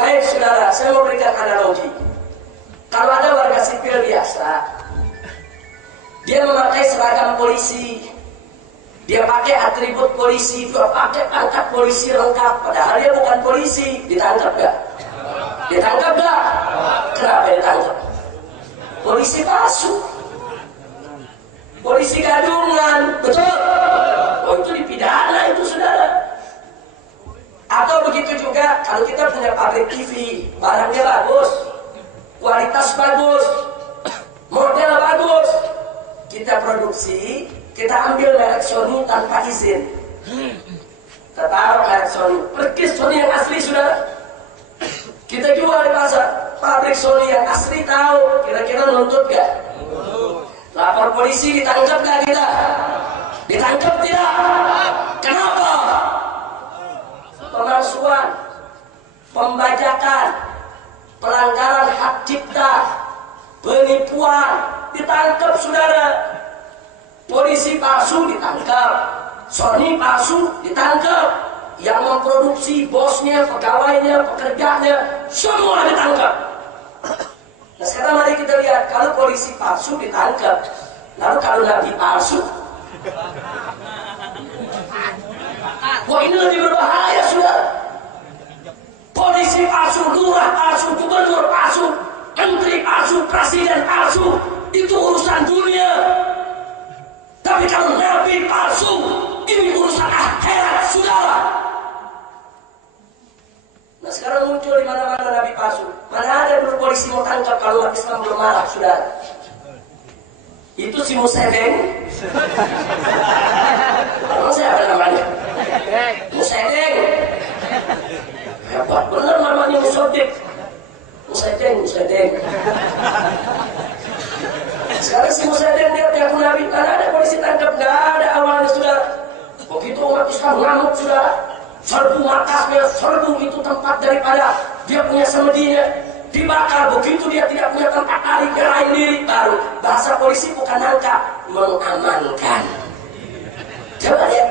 Baik saudara, saya mau berikan analogi. Kalau ada warga sipil biasa, dia memakai seragam polisi, dia pakai atribut polisi, dia pakai pangkat polisi lengkap, padahal dia bukan polisi, ditangkap gak? Ditangkap gak? Kenapa ditangkap? Polisi palsu, polisi gadungan, betul? Oh itu dipidana itu saudara. Atau begitu juga kalau kita punya pabrik TV, barangnya bagus, kualitas bagus, model bagus, kita produksi, kita ambil merek Sony tanpa izin, kita taruh merek Sony, pergi Sony yang asli saudara, kita jual di pasar. Pabrik Sony yang asli tahu, kira-kira nuntut gak? Lapor polisi, ditangkap gak kita? Ditangkap tidak? Kenapa? Pemalsuan, pembajakan, pelanggaran hak cipta, penipuan, ditangkap saudara. Polisi palsu ditangkap, Sony palsu ditangkap, yang memproduksi bosnya, pegawainya, pekerjanya, semua ditangkap. Nah sekarang mari kita lihat, kalau polisi palsu ditangkap, lalu kalau nabi palsu, wah ini lebih berbahaya sudah. Polisi palsu, lurah palsu, gubernur palsu, menteri palsu, presiden palsu, itu urusan dunia. Tapi kalau nabi palsu, ini urusan akhirat saudara. Nah sekarang muncul di mana-mana nabi palsu. Mana ada dulu polisi mau tangkap kalau umat Islam belum marah saudara. Itu si Musedeng. Emang siapa namanya? Musedeng. Hebat bener namanya Musodik. Musedeng. Sekarang si Musedeng dia ngaku nabi. Mana ada polisi tangkap? Nggak ada awalnya saudara. Begitu umat Islam ngamuk saudara, serbu markasnya, serbu itu tempat daripada dia punya semedinya, dibakar. Begitu dia tidak punya tempat lari, nyerahin diri, baru bahasa polisi bukan nangkap, mengamankan. Coba lihat,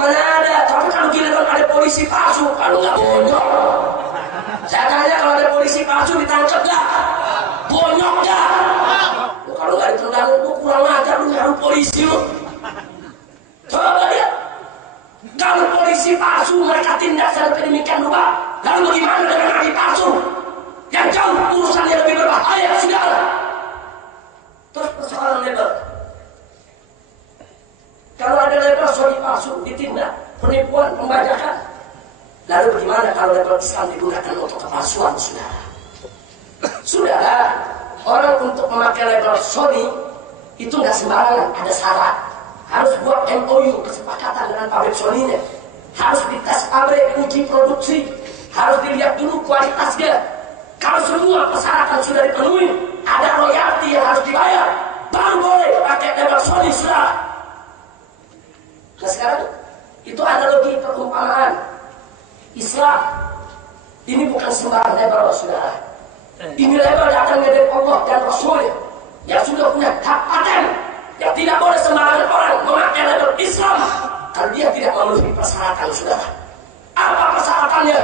mana ada? Tapi kalau giliran ada polisi palsu, kalau nggak bonyok. Saya tanya, kalau ada polisi palsu ditangkap nggak? Bonyok nggak? Kalau nggak ditendang, lu kurang ajar, lu nyaru polisi lu. Coba lihat, kalau polisi palsu mereka tindak seperti demikian rupa, lalu bagaimana dengan nabi palsu yang jauh urusannya lebih berbahaya saudara? Terus persoalan label, kalau ada label Sony palsu ditindak, penipuan, pembajakan, lalu bagaimana kalau label Islam digunakan untuk kepalsuan saudara? Saudara, orang untuk memakai label Sony itu nggak sembarangan, ada syarat. Harus buat MOU, kesepakatan dengan pabrik Sony-nya. Harus dites pabrik, uji produksi. Harus dilihat dulu kualitasnya. Kalau semua persyaratan sudah dipenuhi, ada royalti yang harus dibayar, baru boleh pakai label Sony sudah. Nah sekarang, itu analogi perumpamaan. Islam, ini bukan sembarang label saudara. Ini label datangnya dari Allah dan Rasulnya, yang sudah punya hak paten. Yang tidak boleh sembarangan orang memakai label Islam kalau dia tidak memenuhi persyaratan saudara. Apa persyaratannya?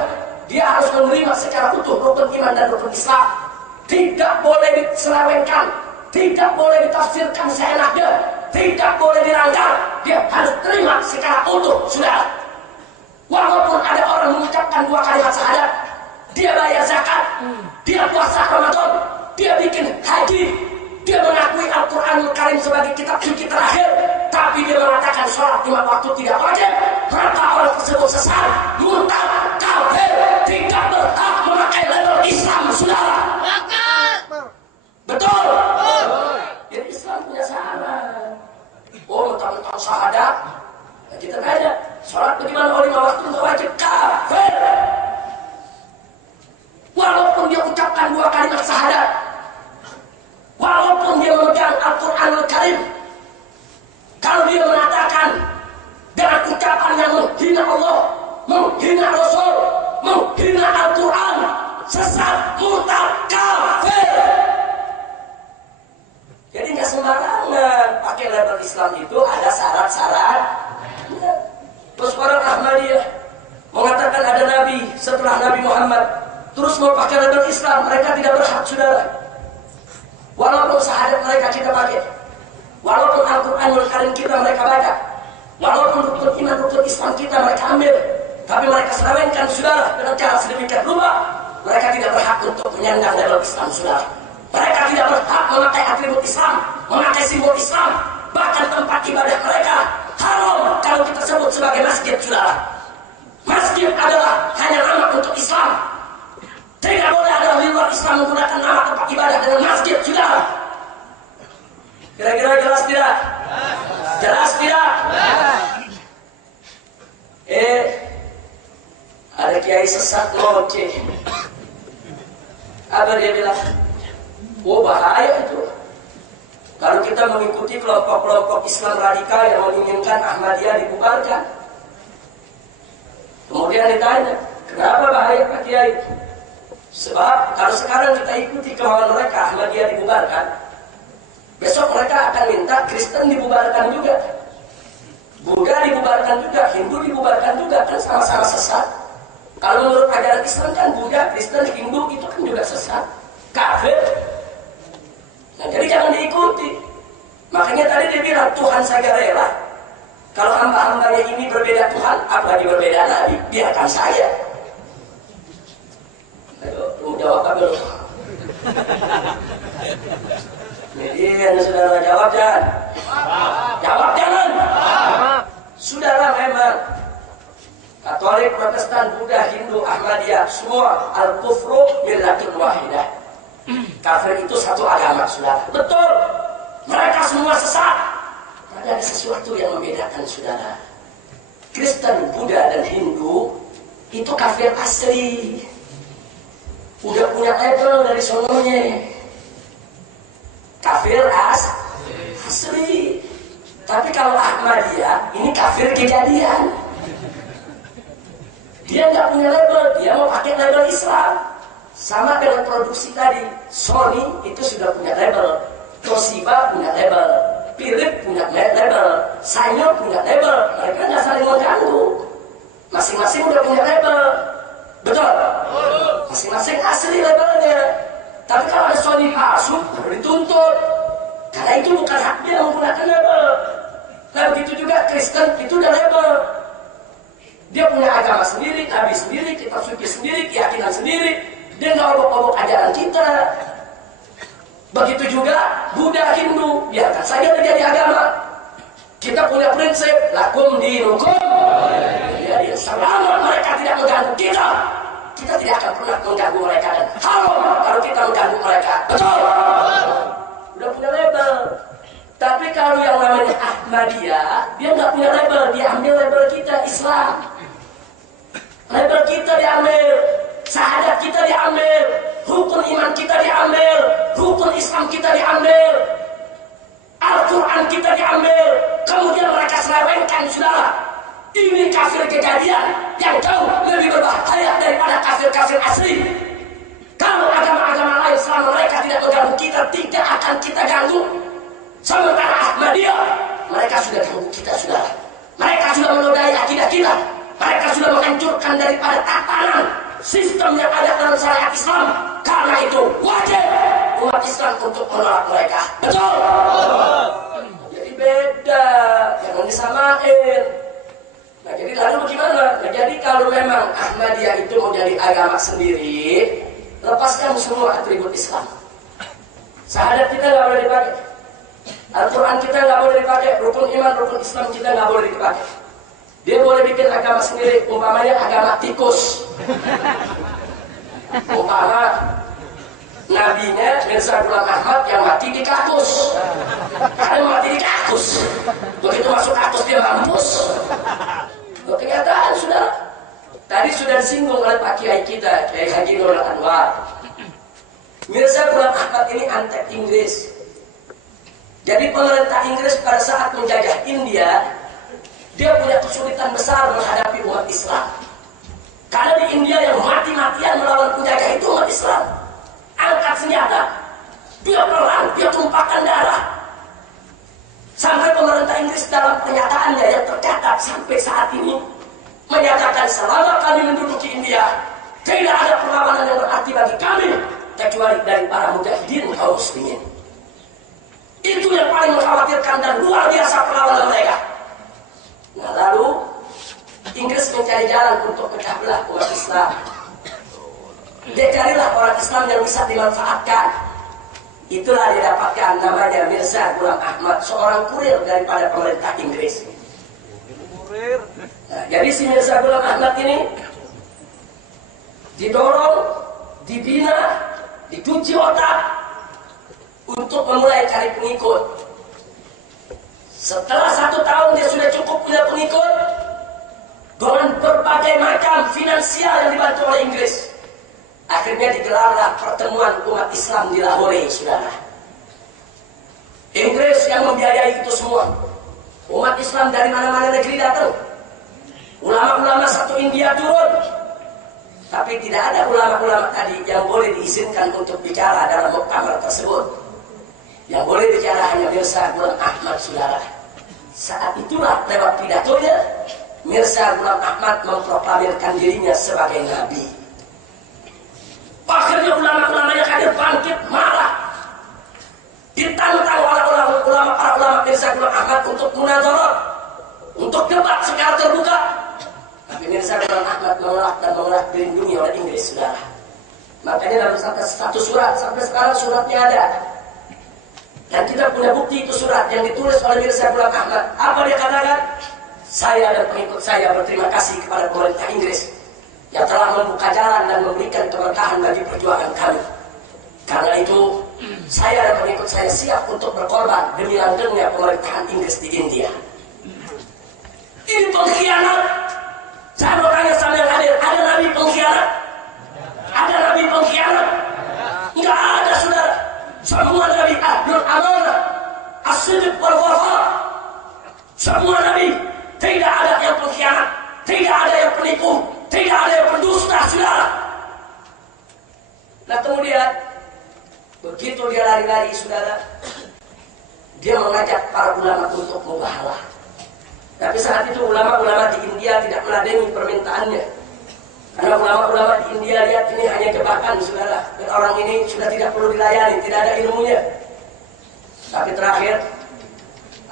Dia harus menerima secara utuh rukun iman dan rukun Islam. Tidak boleh diselewengkan, tidak boleh ditafsirkan seenaknya, tidak boleh dilanggar. Dia harus terima secara utuh saudara. Walaupun ada orang mengucapkan 2 kalimat syahadat, dia bayar zakat, dia puasa Ramadan, dia bikin haji, dia mengakui Al-Quranul Karim sebagai kitab suci terakhir, tapi dia mengatakan sholat 5 waktu tidak wajib, maka orang tersebut sesat, murtad, kafir, tidak berhak memakai label Islam saudara. Betul? Jadi Islam punya syarat. Oh mentang-mentang syahadat, ya kita tanya, sholat bagaimana? Oh 5 waktu tidak wajib, kafir. Walaupun dia ucapkan 2 kalimat syahadat, walaupun dia memegang Al-Quranul Karim, kalau dia mengatakan dengan ucapan yang menghina Allah, menghina Rasul, menghina Al-Quran, sesat, murtad, kafir. Jadi nggak sembarangan pakai label Islam, itu ada syarat-syarat. Terus orang Ahmadiyah mengatakan ada Nabi setelah Nabi Muhammad Islam, mereka tidak berhak, saudara. Walaupun syahadat mereka kita pakai, walaupun Al-Quranul Karim kita mereka baca, walaupun rukun iman, rukun Islam kita mereka ambil, tapi mereka selewengkan, saudara, dengan cara sedemikian rupa, mereka tidak berhak untuk menyandang label Islam, saudara. Mereka tidak berhak memakai atribut Islam, memakai simbol Islam, bahkan tempat ibadah mereka haram kalau kita sebut sebagai masjid, saudara. Masjid adalah hanya nama untuk Islam. Tidak boleh ada di luar Islam menggunakan nama tempat ibadah dengan masjid, saudara. Kira-kira jelas tidak? Jelas tidak? Ada kiai sesat ngoceh. Apa dia bilang? Oh, bahaya itu. Kalau kita mengikuti kelompok-kelompok Islam radikal yang menginginkan Ahmadiyah dibubarkan. Kemudian ditanya, kenapa bahaya Pak Kiai? Sebab kalau sekarang kita ikuti kemauan mereka, Ahmadiyah dibubarkan, besok mereka akan minta Kristen dibubarkan juga, Buddha dibubarkan juga, Hindu dibubarkan juga, kan sama-sama sesat. Kalau menurut ajaran Islam kan Buddha, Kristen, Hindu itu kan juga sesat, kafir. Nah, jadi jangan diikuti. Makanya tadi dia bilang, Tuhan saja rela. Kalau hamba-hambanya ini berbeda Tuhan, apalagi berbeda Nabi, biarkan saja. Ayo, lu jawab apa lu? Jadi, saudara jawab jangan? Jawab jangan? Saudara memang Katolik, Protestan, Buddha, Hindu, Ahmadiyah, semua al-kufru millatun wahidah. Kafir itu satu agama, saudara. Betul. Mereka semua sesat. Tapi ada sesuatu yang membedakan, saudara. Kristen, Buddha, dan Hindu itu kafir asli. Udah punya label dari sononya. Kafir asli. Tapi kalau Ahmadiyah, ini kafir kejadian. Dia nggak punya label, dia mau pakai label Islam. Sama dengan produksi tadi, Sony itu sudah punya label, Toshiba punya label, Philips punya label, Sanyo punya label. Mereka nggak saling mengganggu. Masing-masing udah punya label, betul? Masing-masing asli labelnya. Tapi kalau ada Sony palsu, baru dituntut. Karena itu bukan hak dia menggunakan label. Nah begitu juga Kristen itu udah label. Dia punya agama sendiri, nabi sendiri, kitab suci sendiri, keyakinan sendiri. Dia nggak obok-obok ajaran kita. Begitu juga Buddha, Hindu, biarkan saja menjadi agama. Kita punya prinsip lakum dinukum. Jadi selama mereka tidak mengganggu kita, kita tidak akan pernah mengganggu mereka. Dan haram kalau kita mengganggu mereka. Betul? Udah punya label. Tapi kalau yang namanya Ahmadiyah, dia nggak punya label, dia ambil label kita Islam. Label kita diambil, syahadat kita diambil, rukun iman kita diambil, rukun Islam kita diambil, Al-Quran kita diambil. Kemudian mereka selewengkan, saudara. Ini kafir kejadian yang jauh lebih berbahaya daripada kafir-kafir asli. Kalau agama-agama lain selama mereka tidak mengganggu kita, tidak akan kita ganggu. Sementara Ahmadiyah, mereka sudah ganggu kita, saudara. Mereka sudah menodai akidah kita. Mereka sudah menghancurkan daripada tatanan sistem yang ada dalam syariat Islam. Karena itu wajib umat Islam untuk menolak mereka. Betul? Jadi beda, jangan disamain. Nah jadi lalu bagaimana? Nah, jadi kalau memang Ahmadiyah itu mau jadi agama sendiri, lepaskan semua atribut Islam. Syahadat kita nggak boleh dipakai, Al-Quran kita nggak boleh dipakai, rukun iman, rukun Islam kita nggak boleh dipakai. Dia boleh bikin agama sendiri, umpamanya agama tikus. Umpama nabinya Mirza Ghulam Ahmad yang mati di kakus. Karena mati di kakus, begitu masuk kakus dia mampus. Kenyataan, saudara. Tadi sudah disinggung oleh Pak Kiai kita, Kiai Haji Nurul Anwar. Mirza Ghulam Ahmad ini antek Inggris. Jadi pemerintah Inggris pada saat menjajah India, dia punya kesulitan besar menghadapi umat Islam. Karena di India yang mati-matian melawan penjajah itu umat Islam. Angkat senjata, dia perang, dia tumpahkan darah. Sampai pemerintah Inggris dalam pernyataannya yang tercatat sampai saat ini menyatakan selama kami menduduki India, Tidak ada perlawanan yang berarti bagi kami kecuali dari para mujahidin kaum muslimin. Itu yang paling mengkhawatirkan dan luar biasa perlawanan mereka. Nah, lalu Inggris mencari jalan untuk pecah belah umat Islam. Dia carilah orang Islam yang bisa dimanfaatkan. Itulah didapatkan namanya Mirza Ghulam Ahmad, seorang kurir daripada pemerintah Inggris. Nah, jadi si Mirza Ghulam Ahmad ini didorong, dibina, dicuci otak untuk memulai cari pengikut. Setelah 1 tahun dia sudah cukup punya pengikut dengan berbagai macam finansial yang dibantu oleh Inggris. Akhirnya digelarlah pertemuan umat Islam di Lahore, saudara. Inggris yang membiayai itu semua. Umat Islam dari mana-mana negeri datang. Ulama-ulama satu India turun. Tapi tidak ada ulama-ulama tadi yang boleh diizinkan untuk bicara dalam muktamar tersebut. Yang boleh bicara hanya Mirza Ghulam Ahmad, saudara. Saat itulah lewat pidatonya, Mirza Ghulam Ahmad memproklamirkan dirinya sebagai nabi. Akhirnya ulama-ulama yang hadir bangkit marah. Ditantang oleh para ulama Mirza Ghulam Ahmad untuk munadharah, untuk debat secara terbuka. Tapi Mirza Ghulam Ahmad menolak dan menolak dilindungi oleh Inggris, saudara. Makanya dalam satu surat, sampai sekarang suratnya ada. Dan kita punya bukti itu surat yang ditulis oleh Mirza Ghulam Ahmad. Apa dia katakan? Saya dan pengikut saya berterima kasih kepada pemerintah Inggris yang telah membuka jalan dan memberikan keberkahan bagi perjuangan kami. Karena itu, saya dan pengikut saya siap untuk berkorban demi langgengnya pemerintahan Inggris di India. Ini pengkhianat. Saya mau tanya sama yang hadir, ada nabi pengkhianat? Ada nabi pengkhianat? Enggak ada, saudara. Semua nabi ahlul amanah, as-sidq wal wafa. Semua nabi, tidak ada yang pengkhianat, tidak ada yang penipu, tidak ada yang pendusta, saudara. Nah, kemudian begitu dia lari-lari, saudara, dia mengajak para ulama untuk mubahalah. Tapi saat itu ulama-ulama di India tidak meladeni permintaannya. Karena ulama-ulama di India lihat ini hanya jebakan, saudara. Dan orang ini sudah tidak perlu dilayani, tidak ada ilmunya. Tapi terakhir,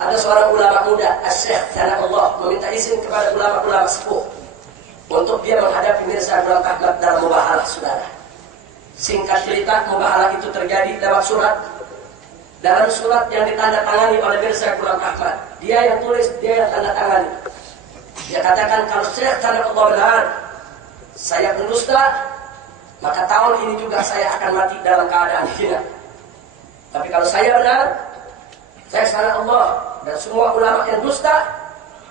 ada seorang ulama muda, Syekh Sana'ullah, meminta izin kepada ulama-ulama sepuh untuk dia menghadapi Mirza Ghulam Ahmad dalam mubahalah, saudara. Singkat cerita, mubahalah itu terjadi lewat surat. Dalam surat yang ditandatangani oleh Mirza Ghulam Ahmad, dia yang tulis, dia yang tanda tangani. Dia katakan, kalau Syekh Sana'ullah benar, saya pendusta, maka tahun ini juga saya akan mati dalam keadaan hina. Tapi kalau saya benar, saya Sana'ullah dan semua ulama yang dusta,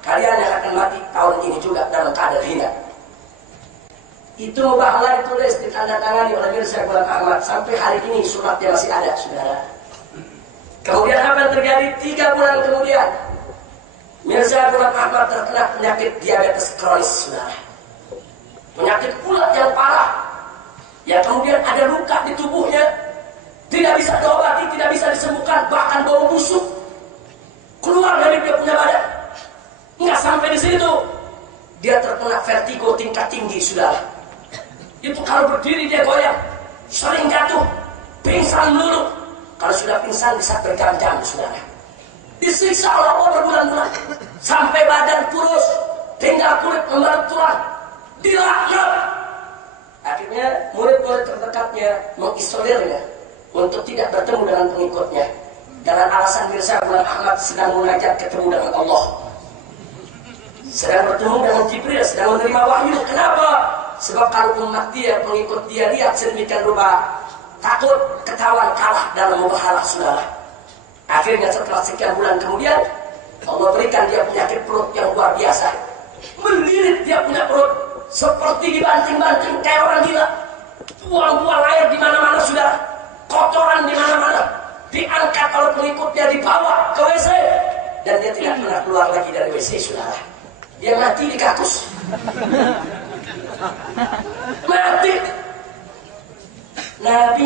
kalian yang akan mati tahun ini juga dalam keadaan hina. Itu mubahalah ditulis, ditandatangani oleh Mirza Ghulam Ahmad. Sampai hari ini suratnya masih ada, saudara. Kemudian apa yang terjadi? 3 bulan kemudian, Mirza Ghulam Ahmad terkena penyakit diabetes kronis, saudara. Penyakit pula yang parah, yang kemudian ada luka di tubuhnya, tidak bisa diobati, tidak bisa disembuhkan, bahkan bau busuk keluar dari dia punya badan. Nggak sampai di situ, dia terkena vertigo tingkat tinggi, saudara. Itu kalau berdiri dia goyang, sering jatuh, pingsan dulu. Kalau sudah pingsan bisa berjam-jam, saudara. Disiksa oleh Allah berbulan-bulan, sampai badan kurus, tinggal kulit membalut tulang, dilaknat. Akhirnya murid-murid terdekatnya mengisolirnya untuk tidak bertemu dengan pengikutnya, dengan alasan Mirza Ghulam Ahmad sedang munajat ketemu dengan Allah, sedang bertemu dengan Jibril, sedang menerima wahyu. Kenapa? Sebab kalau umat dia, pengikut dia lihat sedemikian rupa, takut ketahuan kalah dalam mubahalah, saudara. Akhirnya setelah sekian bulan kemudian, Allah berikan dia penyakit perut yang luar biasa. Melilit dia punya perut, seperti dibanting-banting kayak orang gila. Buang-buang air di mana-mana, saudara. Kotoran di mana-mana. Diangkat oleh pengikutnya, dibawa ke WC, dan dia tidak pernah keluar lagi dari WC, saudara. Dia mati di kakus. Mati. Nabi